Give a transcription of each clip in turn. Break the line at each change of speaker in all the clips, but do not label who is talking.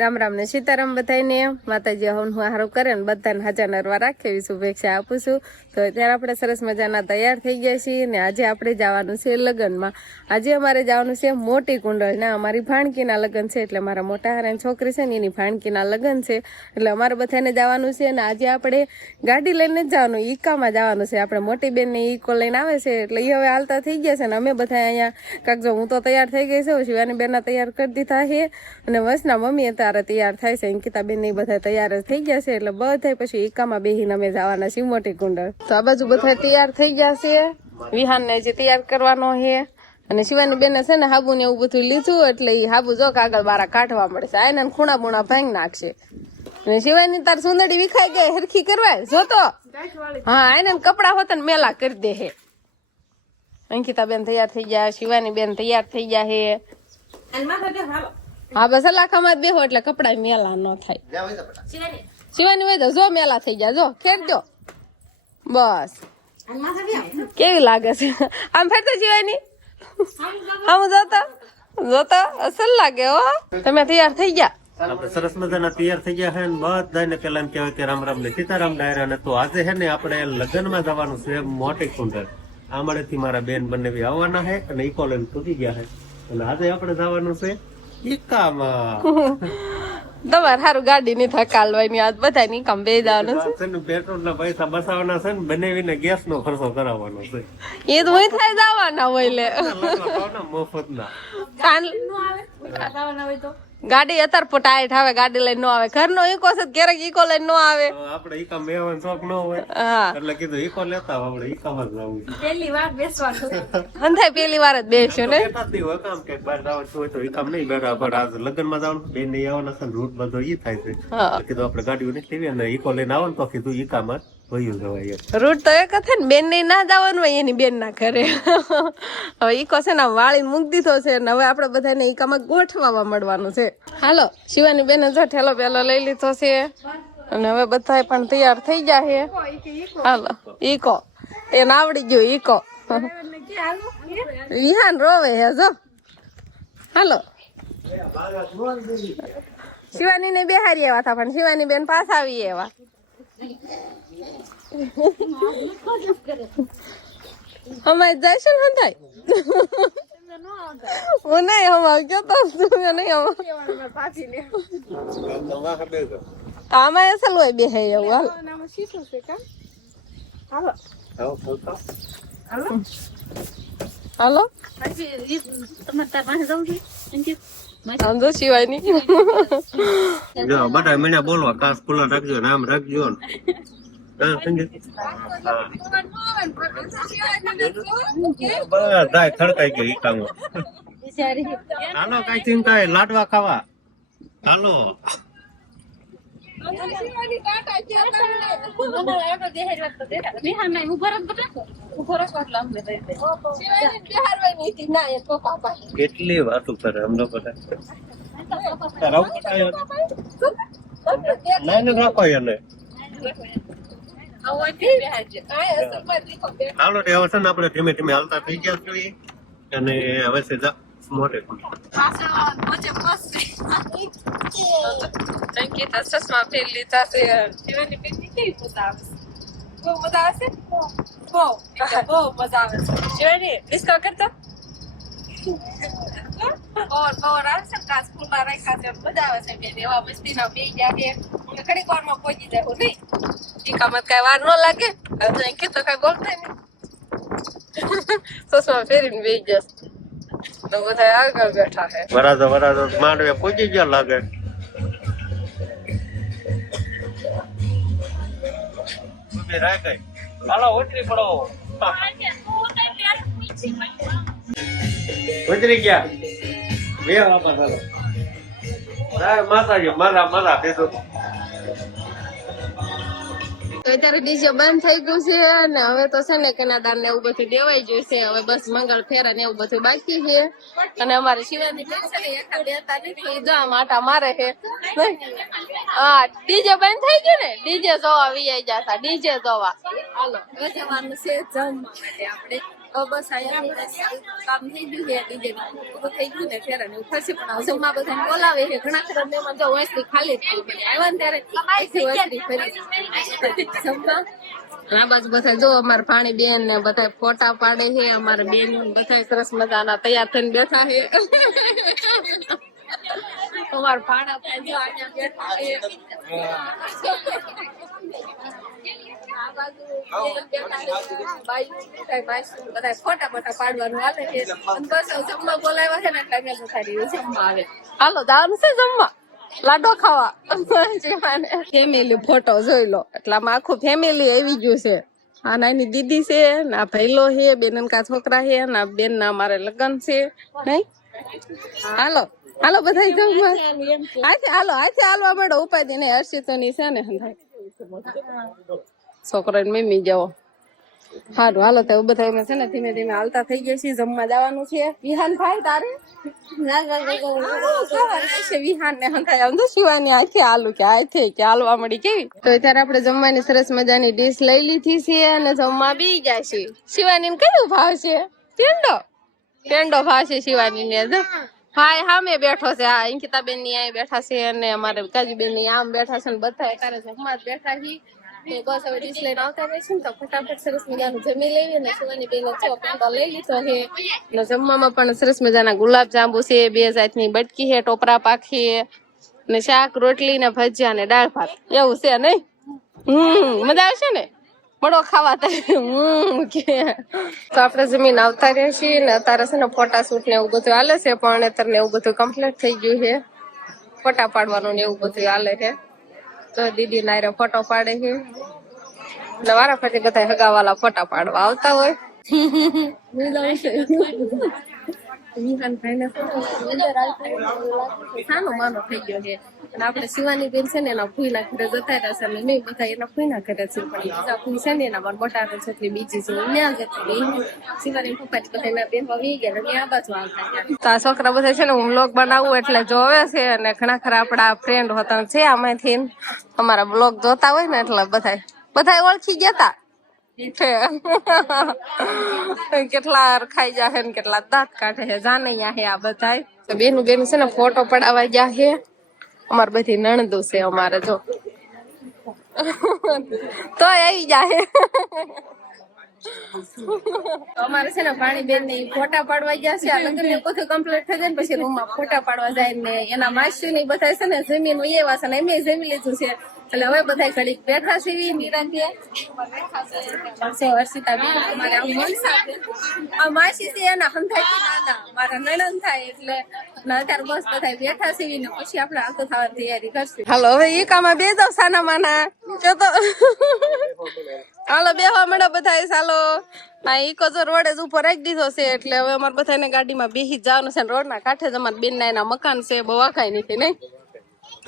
રામ રામ ને સીતારામ બધાને માતાજી હવન હું હારું કરે ને બધાને હાજર નરવા રાખેવી શુભેચ્છા આપું છું. તો અત્યારે આપણે સરસ મજાના તૈયાર થઈ ગયા છીએ ને આજે આપણે જવાનું છે લગ્નમાં. આજે અમારે જવાનું છે મોટી કુંડળ. ને, અમારી ભાણકીના લગ્ન છે એટલે મારા મોટા હારાની છોકરી છે ને એની ભાણકીના લગ્ન છે. એટલે અમારે બધાને જવાનું છે અને આજે આપણે ગાડી લઈને જ જવાનું, ઈકામાં જવાનું છે. આપણે મોટી બેનને ઈકો લઈને આવે છે એટલે એ હવે હાલતા થઈ ગયા છે ને અમે બધા અહીંયા. કાંક જો હું તો તૈયાર થઈ ગઈ છું, શિવાની બેનના તૈયાર કરી દીધા છે. અને વસના મમ્મી અત્યારે તૈયાર થાય છે. અંકિતા બેન ને બધા તૈયાર જ થઈ ગયા છે. એટલે બધા પછી એકામાં બેહીને અમે જવાના છીએ મોટી કુંડળ. તો આ બાજુ બધા તૈયાર થઈ ગયા છે. વિહાનને જે તૈયાર કરવાનો છે. અને શિવાની બેને છે ને હાબુ ને એવું બધું લીધું એટલે એ હાબુ જો કાગળ બારા કાઢવા મળે છે. આને ખૂણા બુણા ભાંગ નાખશે. અને શિવાની તાર સુંદરી વિખાઈ ગઈ, હરખી કરવાય. જોતો હા આને કપડા હોત ને મેલા કરી દે હે. અંકિતા બેન તૈયાર થઈ ગયા, શિવાની બેન તૈયાર થઈ ગયા હે. હા બસ લાખામાં જ બેહો એટલે કપડા મેલા ન થાય. શિવાની. હોય તો જો મેલા થઈ ગયા. જો ખેડજો બસ. કેવી લાગે છે? આમ ફેરતો શિવાની? આમ જોતો? જોતો? અસલ લાગે હો. તમે તૈયાર થઈ ગયા.
આપણે સરસ મજાના તૈયાર થઈ ગયા છે ને બધાને પેલા એમ કહેવાય કે રામ રામ ને સીતારામ ડાયરા ને તો આજે છે ને આપણે લગ્નમાં જવાનું છે મોટી કુંડળ. આમળેથી મારા બેન બંને બી આવવાના છે અને ઈકોલેન સુધી ગયા છે અને આજે આપણે જવાનું છે ઈકામાં
તમારે સારું ગાડી ની થકાલવાયની બધા ની કમ બે જવાનું છે.
પેટ્રોલ ના પૈસા બસાવવાના છે ને બનાવીને ગેસ નો ખર્ચો કરાવવાનો છે.
એ તો હું થાય જવાના હોય લે.
મફત ના
કાન ગાડી અત્યારે ટાઈટ આવે ગાડી લઈને નો આવે. ઘરનો ઈકો છે ક્યારેક ઈકો લઈને નો આવે.
આપણે ઈકા મેવાનો શોખ નો હોય.
હા.
એટલે કીધું ઈકો લેતા આવો, આપણે ઈકામાં જવું
અંધાય પેલી વાર જ બેસ્યો ને?
કેતાતી હોય કામ કે બહાર જવાનું હોય તો ઈકામ નહીં બેઠા. પણ આજ લગ્નમાં જવાનું બેન નહીં આવવાના છે રૂટ બધો ઈ થાય છે. કીધું આપણે ગાડીઓ નથી લેવી અને ઈકો લઈને આવો ને તો કીધું ઈકામાં. જ
રૂટ તો એક છે ને બેન ને ના જવાનું હોય એની બેન ના ઘરે. હવે ઈકો છે ને વાળી મૂક દીધો છે ને, હવે આપણે બધાને ઈકામાં ગોઠવાવા મળવાનું છે. હાલો, શિવાની બેન જો ઠેલો પેલો લઈ લીધો છે. અને હવે બધા પણ તૈયાર થઈ ગયા છે. હાલો ઈકો એને આવડી ગયો ઈકો વિહાન રોવે હે જો હાલો. શિવાની ને બેહારી એવા હતા, પણ શિવાની બેન પાસ આવી એવા અમારે જઈશું ને થાય હું નહીં અમારે કેતો તું નહીં અમારે આમાં અસલ હોય બે હે એવું હાલ હાલો આમ તો સિવાય
જો બધા મને બોલવા કાસ ખુલ્લો રાખજો નામ રાખજો ને. બધા હાલો કઈ ચિંતા લાડવા ખાવા. હાલો. કેટલી વાતો કરે અમને બધા રાખો એને. હાલો રે હવે આપણે ધીમે ધીમે હાલતા થઈ ગયા છીએ. અને હવે જા મોટે
સંગીતા ચશ્મા પહેરી લીધા છે. શિવાની બેન કેવી મજા આવે બહુ મજા આવે છે? બહુ. બહુ. મજા આવે છે. ડિસ્કો કરતો?
વરાજો વરાજો માંડવે પહોંચી ગયા લાગે. હાલો ઉતરી પડો. ઉતરી ગયા. બે વાપસ ચાલો મારા મારા
તો. અત્યારે ડીજે બંધ થઈ ગયું છે અને હવે તો છે ને કનાદાર ને એવું બધું દેવાઈ જોઈશે હવે બસ મંગળ ફેરા ને એવું બધું બાકી છે. અને અમારે શિવાની છે આટા મારે છે. હા ડીજે બંધ થઈ ગયું ને? ડીજે જોવા વી જતા ડીજે જોવા. હાલો. હવે છે જમવા માટે આપણે. તો બસ અહીંયા કામ થઈ ગયું છે ડીજે બધું થઈ ગયું ને ત્યારે ને થશે પણ જમવા બધાને બોલાવે છે. ઘણા ખરા મહેમાન જો વસ્તી ખાલી આવ્યા ને ત્યારે વસ્તી ફરી. જમવા આ બાજુ બધા જો અમારા પાણી બેન ને બધા ફોટા પાડે છે અમારા બેન બધા સરસ મજાના તૈયાર થઈને બેઠા છે. અમારા જો બેઠા છે આ બાજુ બેન બેઠા છે. બાઈ બધા માસી બધા જમવા લાડો ખાવા ફેમિલી ફોટો જોઈ લો એટલે આખું ફેમિલી આવી ગયું છે આ નાની દીદી છે ના ભાઈલો છે બેનનકા છોકરા છે ના બેન ના મારે લગ્ન છે નહીં હાલો હાલો બધા જમવા હાથે હાલો હાથે હાલવા માંડો ઉપાધિ ને હર્ષિતો ની છે ને છોકરો ને મમ્મી જાઓ. સારું હાલો તો બધા અમે છે ને ધીમે ધીમે હાલતા થઈ ગયા છીએ જમવા જવાનું છે. વિહાન થાય તારે? વિહાન ને હંધાય આમ તો શિવાની આખે આલુ કે આથે કે હાલવા મળી કેવી? તો અત્યારે આપણે જમવાની સરસ મજાની ડીશ લઈ લીધી છે અને જમવા બી ગયા છે શિવાની ને કયું ભાવ છે? ટેંડો? ટેંડો ભાવ છે શિવાની ને હા હા મેં બેઠો છે. હા અંકિતા બેનની બેઠા છે અને અમારે કાજુ બેનની આમ બેઠા છે ને બધા અત્યારે જમવા જ બેઠા છીએ. જમવામાં પણ સરસ મજાના ગુલાબ જાંબુ છે, બે જાતની બટકી છે, ટોપરા પાખી ને શાક, રોટલી ને ભજીયા ને દાળ ભાત. એવું છે નહીં? હમ, મજા આવશે ને? મળો ખાવા હમ, કે. તો આપણે જમીન આવતા રહ્યા ને અત્યારે છે ને ફોટા શૂટ ને એવું બધું હાલે છે, પણ અત્યારે એવું બધું કમ્પ્લીટ થઈ ગયું છે. ફોટા પાડવાનું ને એવું બધું હાલે છે. દીદી નાયરે ફોટો પાડે છે. એટલે વારા ફરતી બધા હગાવાલા ફોટા પાડવા આવતા હોય. વિહાનભાઈને સાનો માનો થઈ ગયો છે અને આપણે શિવાની બેન છે ને એના ફૂઈના ઘરે જતા રહેશે અને મેં બધા એના ફૂઈના ઘરે છે પણ બીજા ફૂઈ છે ને એના મારા મોટા છોકરી બીજી છે ત્યાં જતી રહી શિવાની પપ્પા બધા એના બેન વી ગયા આ બાજુ આવતા રહ્યા તો આ છોકરા બધા છે ને હું બ્લોગ બનાવું એટલે જોવે છે અને ઘણા ખરા આપણા ફ્રેન્ડ હોતા છે આમાંથી અમારા બ્લોગ જોતા હોય ને એટલે બધા બધા ઓળખી ગયા તા છે. કેટલા ખાઈ જાય ને કેટલા દાંત કાઢે હે જાને હે આ બધાય. તો બેનું બેનું છે ને ફોટો પડાવવા ગયા હે અમાર બધી નણદો છે અમારે જો તો આવી જાહે અમારે છે ને પાણી બેન ને ફોટા પાડવા ગયા છે. આ લગ્ન ને બધું કમ્પ્લીટ થઈ જાય ને પછી રૂમમાં ફોટા પાડવા જાય ને એના માસી ને બધા છે ને જમીન એવા છે ને એમ જમી લીધું છે. એટલે હવે બધા ઘડીક બેઠા છે નિરાંતે. છે હર્ષિતા બેન, અમારે મનસા બેન આ માસી છે એના હંધાઈ નાના. મારા નણંદ થાય એટલે અત્યારે બસ બધા બેઠા છે ને પછી આપણે આવતો થવાની તૈયારી કરશું. હાલો, હવે એ કામમાં બે જાવ સાના માના જો તો હાલો, બેહવા મળે બધા ચાલો ના ઈકો જો રોડે જ ઉપર રાખી દીધો છે, એટલે હવે અમારે બધાને ગાડીમાં બેસી જવાનું છે રોડ ના કાંઠે જ અમારે બેન ના એના મકાન છે, બહુ આખાય નથી, નહીં?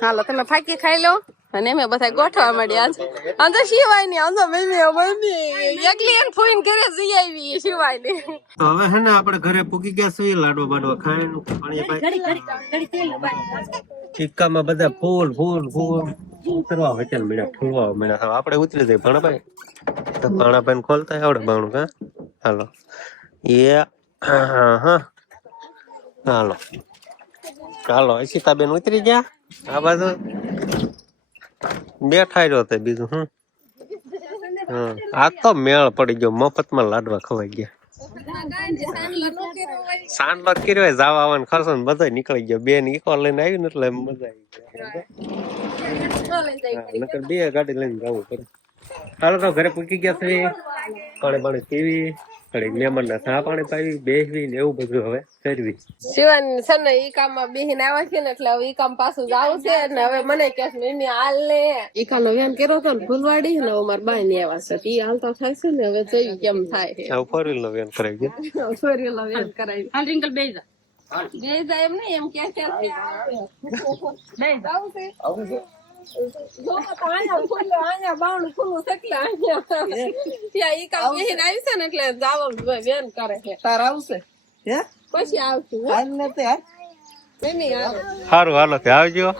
હાલો, તમે ફાકી ખાઈ લો. અને અમે બધા ગોઠવા મળ્યા આજ આમ તો શિવાયની આમ તો મમ્મી મમ્મી એકલી એક ફોઈન ઘરે જઈ આવી શિવાયની.
તો હવે હે ને આપણે ઘરે પૂકી ગયા છીએ લાડવા બાડવા ખાઈને પાણી પાઈ સિક્કામાં બધા ફૂલ ફૂલ ફૂલ. ઉતરવા વચન મળ્યા? ફૂલવા મળ્યા. હવે આપણે ઉતરી જઈએ. ભણાભાઈ? તો ભણાભાઈ ખોલતા આવડે બાણું કા હાલો. એ હા હા હાલો. હાલો સીતાબેન ઉતરી ગયા? આ બાજુ? બેઠા રહ્યો તે બીજું હું હમ આ તો મેળ પડી ગયો મફતમાં લાડવા ખવાઈ ગયા. સાંડલો કર્યો જાવા આવવાનો ખર્ચો ને બધો નીકળી ગયો. બેન ઈકો લઈને આવી એટલે મજા આવી ગયા હા, નકર બે ગાડી લઈને જવું પડે. હાલો તો ઘરે પૂકી ગયા છે. પાણી પાણી પીવી. ઘડીક મહેમાન ને પાવી બેસવી ને એવું બધું હવે કરવી.
શિવાની છે ને ઈ કામમાં બેહીને આવ્યા છે ને એટલે હવે ઈ કામ પાછું જાવું છે ને હવે મને કે હાલ ને. ઈ કાલ વેન કર્યો તો ને ફૂલવાડી ને હવે મારા બાઈ ને આવ્યા છે. ઈ હાલતા થાય છે ને હવે જઈ કેમ થાય છે.
હવે ફોર વ્હીલ નો કરાવી
લો વેન કરાવી હાલ રિંકલ બેઈ જા. બેઈ જા એમ નહીં એમ કે છે બેઈ જા. તો છે. આવી છે. ને એટલે જાવ વેન કરે છે.
તાર આવશે? હે?
પછી આવશું
હાલ ને તે હાલ.
મમ્મી આવે
સારું હાલો તે આવજો.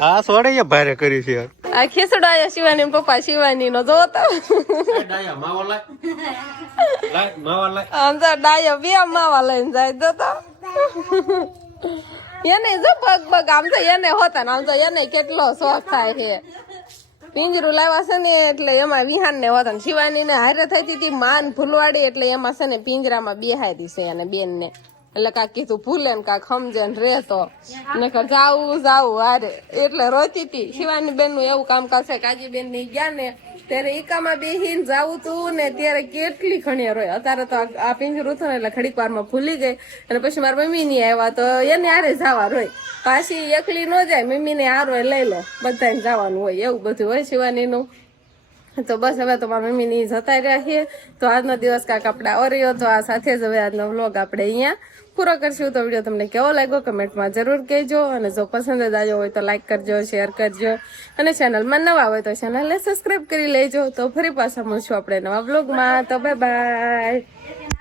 આ સોડે ભારે કરી છે
આ ખીસડાયા શિવાની પપ્પા શિવાની નો
માવા લાય.
આમ તો ડાયો બે માવા લઈને જાય તો તો. એને જો પગ પગ આમ તો એને હોતા ને આમ તો એને કેટલો શોખ થાય છે. પિંજરું લાવ્યા છે ને એટલે એમાં વિહાન ને હોતા શિવાની ને હારે થતી હતી માન ભૂલવાડી એટલે એમાં છે ને પિંજરામાં બેહાય દીશે અને બેન ને એટલે કાક કીધું ભૂલે ને કાક સમજે ને તો. નકર જાવું જાવું હારે. એટલે રોતી હતી શિવાની બેનનું એવું કામકાજ છે કાજી બેનની ગયા ને, ત્યારે એકામાં બેહીને જાવું તું ને ત્યારે કેટલી ખણી રોય. અત્યારે તો આ- પિંજરું હતું ને એટલે ઘડીક વારમાં ભૂલી ગઈ. અને પછી મારા મમ્મી ની આવ્યા તો એને હારે જવા રોય. પાછી એકલી ન જાય મમ્મી ને હારો લઈ લે. બધાને જવાનું હોય એવું બધું હોય શિવાની નું તો બસ હવે તો મારા મમ્મી ની જતા રહ્યા છીએ. તો આજનો દિવસ કાંક આપણે ઓર્યો, તો આ સાથે જ હવે આજનો વ્લોગ આપણે અહીંયા પૂરો કરશું. તો વીડિયો તમને કેવો લાગ્યો કમેન્ટમાં જરૂર કહેજો. અને જો પસંદ જ આવ્યો હોય તો લાઇક કરજો શેર કરજો. અને ચેનલમાં નવા હોય તો ચેનલને સબસ્ક્રાઈબ કરી લેજો. તો ફરી પાછા મળશું આપણે નવા વ્લોગમાં તો બાય બાય